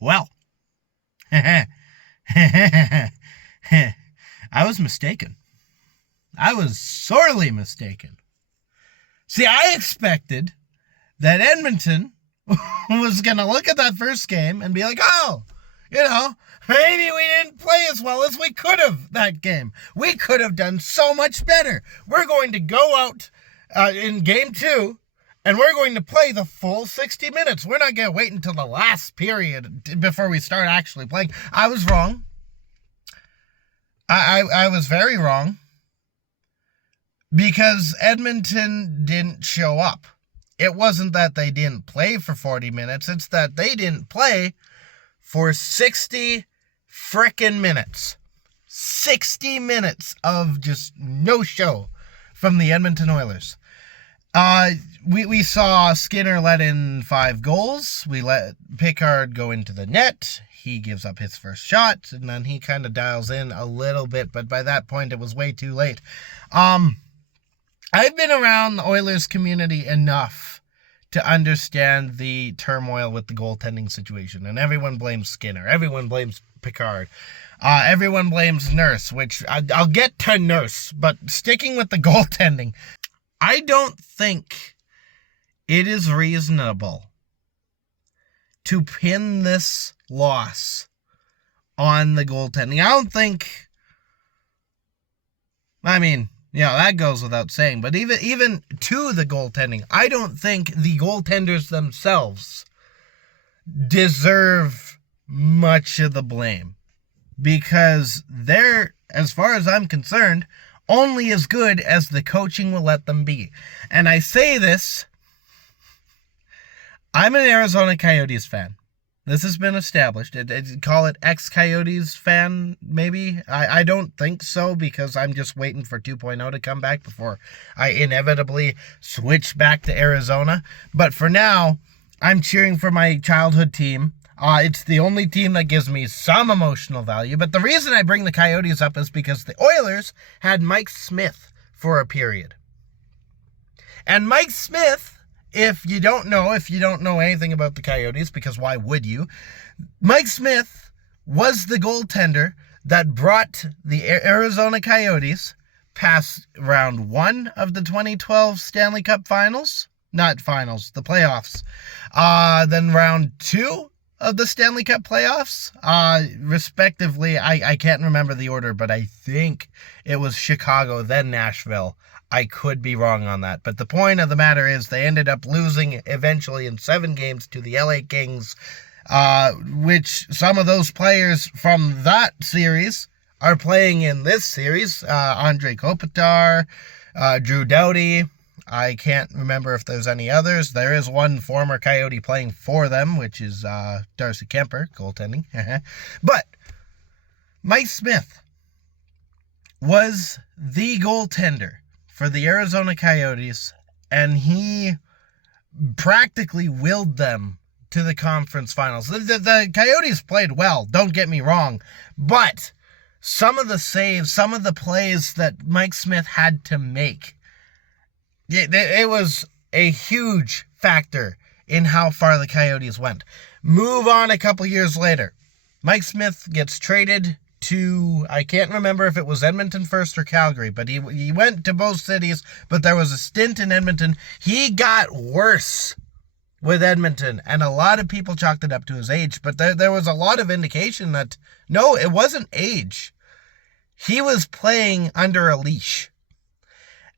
Well, I was mistaken. I was sorely mistaken. See, I expected that Edmonton was going to look at that first game and be like, oh, maybe we didn't play as well as we could have that game. We could have done so much better. We're going to go out in game 2, and we're going to play the full 60 minutes. We're not going to wait until the last period before we start actually playing. I was wrong. I was very wrong. Because Edmonton didn't show up. It wasn't that they didn't play for 40 minutes. It's that they didn't play for 60 frickin' minutes. 60 minutes of just no show from the Edmonton Oilers. We saw Skinner let in 5 goals. We let Pickard go into the net. He gives up his first shot, and then he kind of dials in a little bit, but by that point it was way too late. I've been around the Oilers community enough to understand the turmoil with the goaltending situation, and everyone blames Skinner. Everyone blames Pickard. Everyone blames Nurse, which I'll get to Nurse, but sticking with the goaltending, I don't think it is reasonable to pin this loss on the goaltending. That goes without saying, but even to the goaltending, I don't think the goaltenders themselves deserve much of the blame, because they're, as far as I'm concerned, only as good as the coaching will let them be. And I say this, I'm an Arizona Coyotes fan. This has been established. Call it ex-Coyotes fan, maybe. I don't think so, because I'm just waiting for 2.0 to come back before I inevitably switch back to Arizona. But for now, I'm cheering for my childhood team. It's the only team that gives me some emotional value. But the reason I bring the Coyotes up is because the Oilers had Mike Smith for a period. And Mike Smith, if you don't know anything about the Coyotes, because why would you? Mike Smith was the goaltender that brought the Arizona Coyotes past round 1 of the 2012 Stanley Cup Finals. Not finals, the playoffs. Then round 2 of the Stanley Cup Playoffs, respectively. I can't remember the order, but I think it was Chicago, then Nashville. I could be wrong on that. But the point of the matter is they ended up losing eventually in 7 games to the LA Kings, which some of those players from that series are playing in this series. Andre Kopitar, Drew Doughty. I can't remember if there's any others. There is one former Coyote playing for them, which is Darcy Kemper, goaltending. But Mike Smith was the goaltender for the Arizona Coyotes, and he practically willed them to the conference finals. The Coyotes played well, don't get me wrong, but some of the saves, some of the plays that Mike Smith had to make, it was a huge factor in how far the Coyotes went. Move on a couple years later. Mike Smith gets traded to, I can't remember if it was Edmonton first or Calgary, but he went to both cities, but there was a stint in Edmonton. He got worse with Edmonton, and a lot of people chalked it up to his age, but there was a lot of indication that, no, it wasn't age. He was playing under a leash.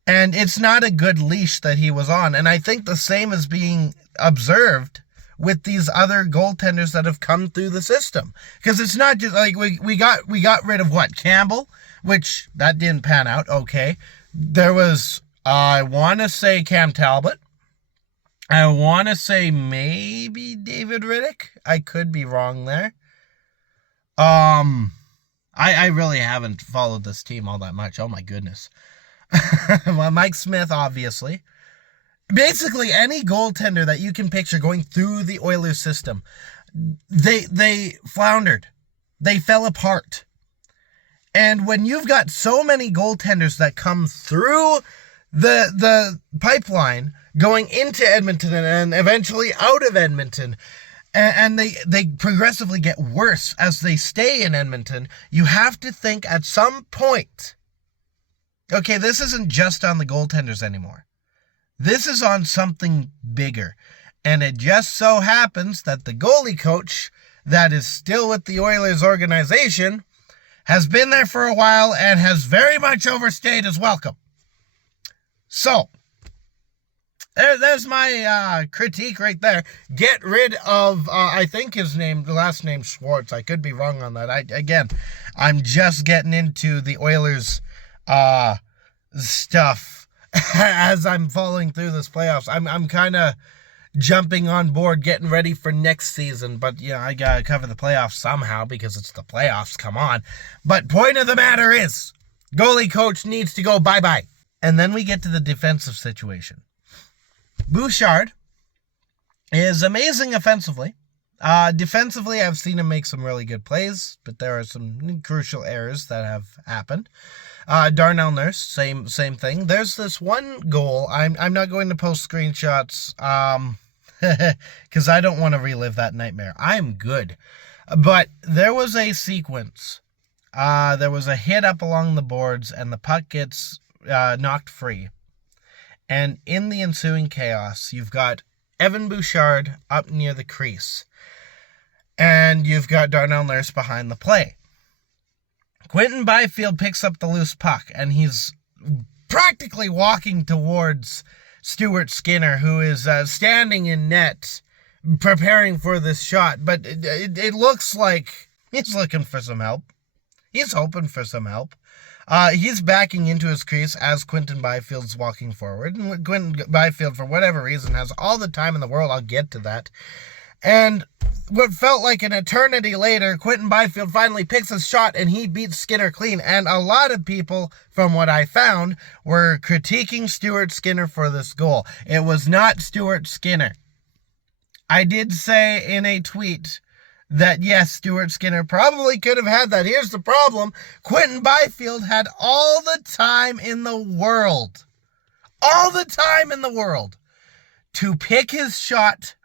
And it's not a good leash that he was on. And I think the same is being observed with these other goaltenders that have come through the system. Because it's not just like we got rid of what? Campbell, which that didn't pan out. Okay. There was, I want to say Cam Talbot. I want to say maybe David Riddick. I could be wrong there. I really haven't followed this team all that much. Oh my goodness. Well, Mike Smith, obviously. Basically, any goaltender that you can picture going through the Oilers system, they floundered. They fell apart. And when you've got so many goaltenders that come through the pipeline, going into Edmonton and eventually out of Edmonton, and they progressively get worse as they stay in Edmonton. You have to think at some point, okay, this isn't just on the goaltenders anymore. This is on something bigger. And it just so happens that the goalie coach that is still with the Oilers organization has been there for a while and has very much overstayed his welcome. So, there's my critique right there. Get rid of, I think the last name Schwartz. I could be wrong on that. I'm just getting into the Oilers stuff as I'm following through this playoffs. I'm kind of jumping on board, getting ready for next season, but I gotta cover the playoffs somehow because it's the playoffs, come on. But point of the matter is, goalie coach needs to go bye-bye. And then we get to the defensive situation. Bouchard is amazing offensively. Defensively, I've seen him make some really good plays, but there are some crucial errors that have happened. Darnell Nurse, same thing. There's this one goal. I'm not going to post screenshots because I don't want to relive that nightmare. I'm good. But there was a sequence. There was a hit up along the boards, and the puck gets knocked free. And in the ensuing chaos, you've got Evan Bouchard up near the crease. And you've got Darnell Nurse behind the play. Quinton Byfield picks up the loose puck, and he's practically walking towards Stuart Skinner, who is standing in net, preparing for this shot. But it looks like he's looking for some help. He's hoping for some help. He's backing into his crease as Quinton Byfield's walking forward. And Quinton Byfield, for whatever reason, has all the time in the world. I'll get to that. And what felt like an eternity later, Quinton Byfield finally picks his shot and he beats Skinner clean. And a lot of people, from what I found, were critiquing Stuart Skinner for this goal. It was not Stuart Skinner. I did say in a tweet that, yes, Stuart Skinner probably could have had that. Here's the problem. Quinton Byfield had all the time in the world. All the time in the world to pick his shot,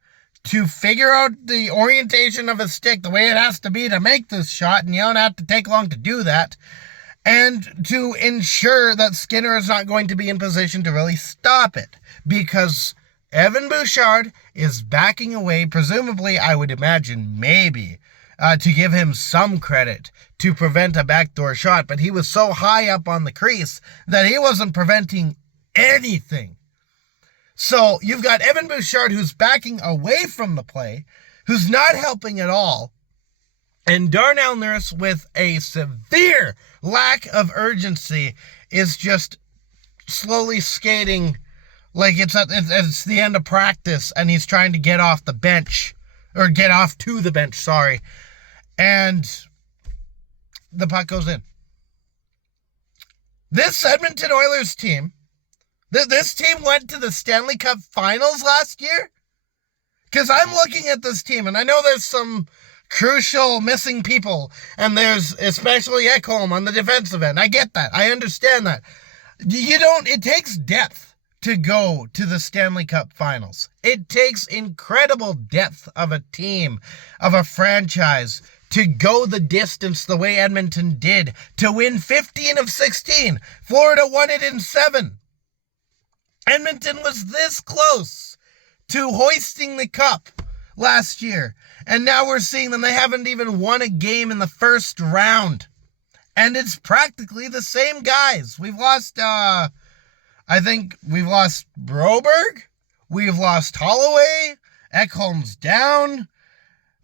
to figure out the orientation of his stick, the way it has to be to make this shot, and you don't have to take long to do that, and to ensure that Skinner is not going to be in position to really stop it, because Evan Bouchard is backing away, presumably, I would imagine, maybe, to give him some credit to prevent a backdoor shot, but he was so high up on the crease that he wasn't preventing anything. So you've got Evan Bouchard, who's backing away from the play, who's not helping at all, and Darnell Nurse, with a severe lack of urgency, is just slowly skating like it's the end of practice, and he's trying to get off the bench, or get off to the bench, sorry, and the puck goes in. This Edmonton Oilers team, this team went to the Stanley Cup Finals last year? Because I'm looking at this team, and I know there's some crucial missing people, and there's especially Ekholm on the defensive end. I get that. I understand that. It takes depth to go to the Stanley Cup Finals. It takes incredible depth of a team, of a franchise, to go the distance the way Edmonton did, to win 15 of 16. Florida won it in 7. Edmonton was this close to hoisting the cup last year. And now we're seeing them. They haven't even won a game in the first round. And it's practically the same guys. We've lost, I think we've lost Broberg. We've lost Holloway. Ekholm's down.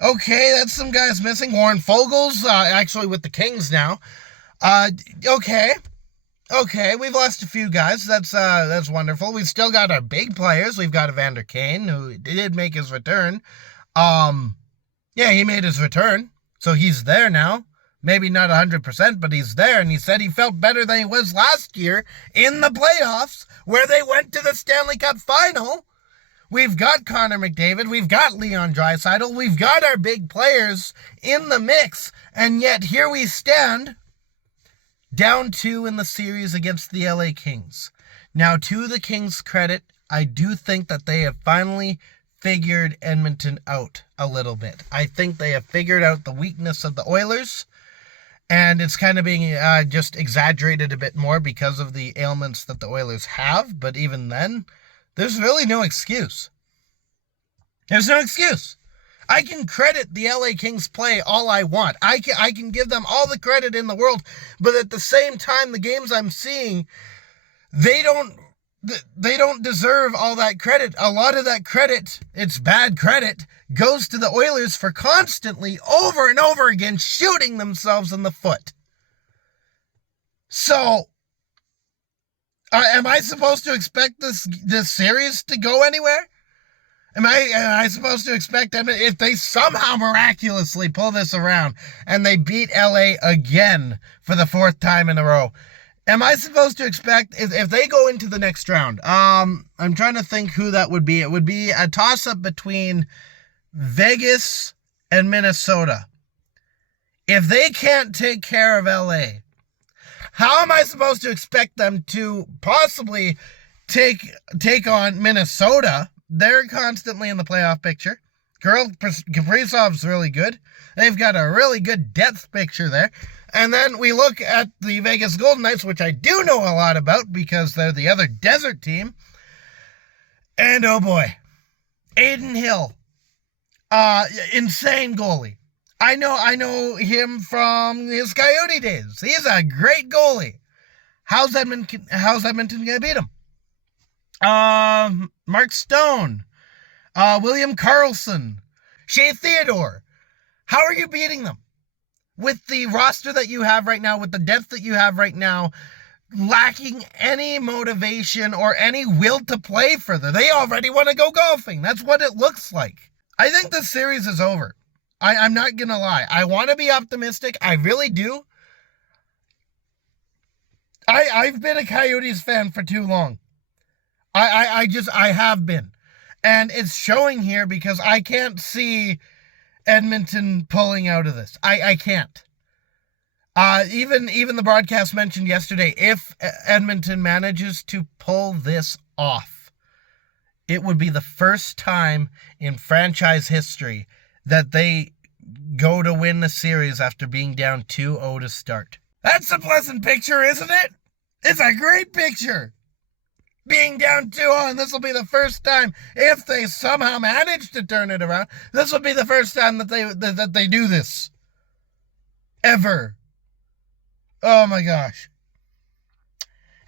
Okay, that's some guys missing. Warren Fogel's actually with the Kings now. Okay, we've lost a few guys. That's wonderful. We've still got our big players. We've got Evander Kane, who did make his return. He made his return, so he's there now. Maybe not 100%, but he's there, and he said he felt better than he was last year in the playoffs, where they went to the Stanley Cup Final. We've got Connor McDavid. We've got Leon Draisaitl. We've got our big players in the mix, and yet here we stand, down 2 in the series against the LA Kings. Now, to the Kings' credit, I do think that they have finally figured Edmonton out a little bit. I think they have figured out the weakness of the Oilers, and it's kind of being just exaggerated a bit more because of the ailments that the Oilers have. But even then, there's really no excuse. There's no excuse. I can credit the LA Kings play all I want. I can give them all the credit in the world, but at the same time, the games I'm seeing, they don't deserve all that credit. A lot of that credit, it's bad credit, goes to the Oilers for constantly, over and over again, shooting themselves in the foot. So, am I supposed to expect this series to go anywhere? Am I supposed to expect them, if they somehow miraculously pull this around and they beat LA again for the 4th time in a row, am I supposed to expect, if they go into the next round, I'm trying to think who that would be. It would be a toss-up between Vegas and Minnesota. If they can't take care of LA, how am I supposed to expect them to possibly take on Minnesota? They're constantly in the playoff picture. Kaprizov's really good. They've got a really good depth picture there. And then we look at the Vegas Golden Knights, which I do know a lot about because they're the other desert team. And oh boy, Adin Hill, insane goalie. I know him from his Coyote days. He's a great goalie. How's Edmonton gonna beat him? Mark Stone, William Karlsson, Shea Theodore. How are you beating them? With the roster that you have right now, with the depth that you have right now, lacking any motivation or any will to play further. They already want to go golfing. That's what it looks like. I think the series is over. I'm not going to lie. I want to be optimistic. I really do. I've been a Coyotes fan for too long. I have been. And it's showing here because I can't see Edmonton pulling out of this. I can't. Even the broadcast mentioned yesterday, if Edmonton manages to pull this off, it would be the first time in franchise history that they go to win the series after being down 2-0 to start. That's a pleasant picture, isn't it? It's a great picture. Being down 2-0, and this will be the first time, if they somehow manage to turn it around, this will be the first time that they do this. Ever. Oh my gosh.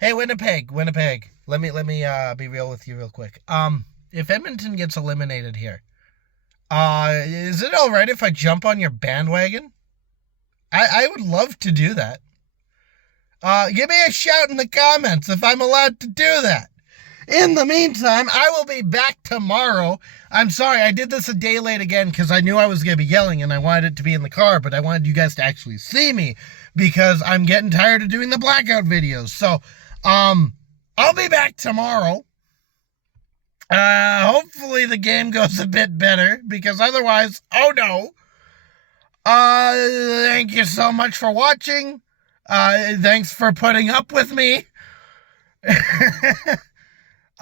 Hey, Winnipeg. Let me be real with you real quick. If Edmonton gets eliminated here, is it alright if I jump on your bandwagon? I would love to do that. Give me a shout in the comments if I'm allowed to do that. In the meantime, I will be back tomorrow. I'm sorry, I did this a day late again because I knew I was going to be yelling and I wanted it to be in the car, but I wanted you guys to actually see me because I'm getting tired of doing the blackout videos. So, I'll be back tomorrow. Hopefully the game goes a bit better because otherwise, oh no. Thank you so much for watching. Thanks for putting up with me.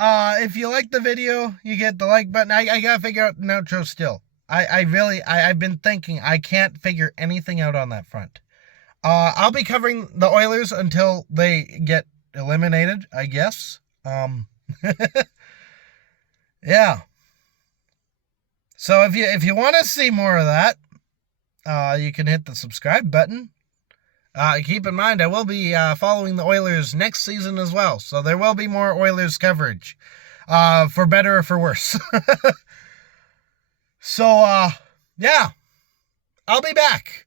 If you like the video, you get the like button. I gotta figure out an outro still. I've been thinking, I can't figure anything out on that front. I'll be covering the Oilers until they get eliminated, I guess. Yeah. So if you want to see more of that, you can hit the subscribe button. Keep in mind, I will be following the Oilers next season as well, so there will be more Oilers coverage, for better or for worse. So, yeah, I'll be back.